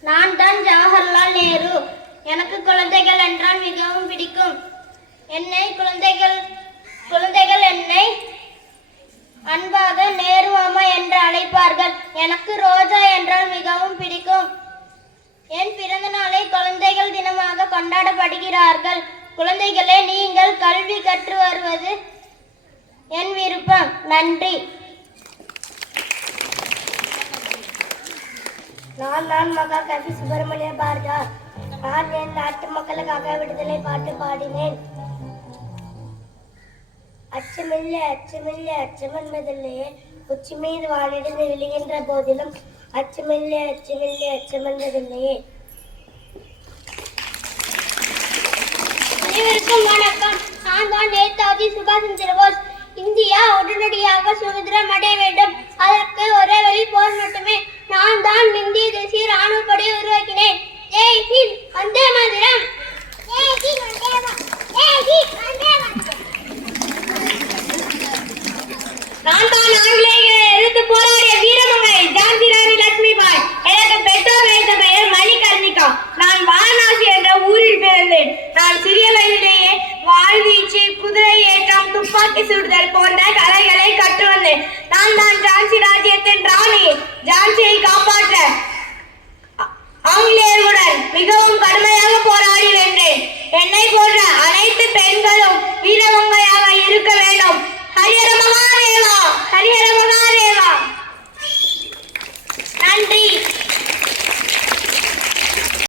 நான் தான் ஜவஹர்லால் நேரு. எனக்கு குழந்தைகள் என்றால் மிகவும் பிடிக்கும். என்னை குழந்தைகள் குழந்தைகள் என்னை அன்பாக நேரு அம்மா என்று அழைப்பார்கள். எனக்கு ரோஜா என்றால் மிகவும் பிடிக்கும். என் பிறந்த நாளை குழந்தைகள் தினமாக கொண்டாடப்படுகிறார்கள். குழந்தைகளே நீங்கள் கல்வி கற்று வருவது என் விருப்பம். நன்றி. நான் நான் மகா கவி சுப்பிரமணிய பாரதியார் நான் என் நாட்டு மக்களுக்காக விடுதலை பாட்டு பாடினேன். அச்சமில்லை அச்சமில்லை அச்சமென்பதில்லையே உச்சி மீது வானிடிந்து விழுகின்ற போதிலும் அச்சமில்லை அச்சமில்லை அச்சமென்பதில்லையே அனைவருக்கும் வணக்கம். நான் தான் நேதாஜி சுபாஷ் சந்திர போஸ். இந்தியா உடனடியாக சுதந்திரம் அடைய வேண்டும். காந்தான் ஆங்கிலேயர்களை எதிர்த்து போராடிய வீரமங்கை ஜான்சிராணி லட்சுமிபாய் எனக்கு பெற்றோர் வைத்த பெயர் நான் வாரணாசி என்ற ஊரில் பிறந்தேன். நான் சிறிய வயதிலேயே வாழ்வீச்சு குதிரை துப்பாக்கி சுடுதல் போன்ற கலைகளை கற்று வந்தேன். நான் தான் ஜான்சி ராஜ்யத்தின் ராணி. ஜான்சியை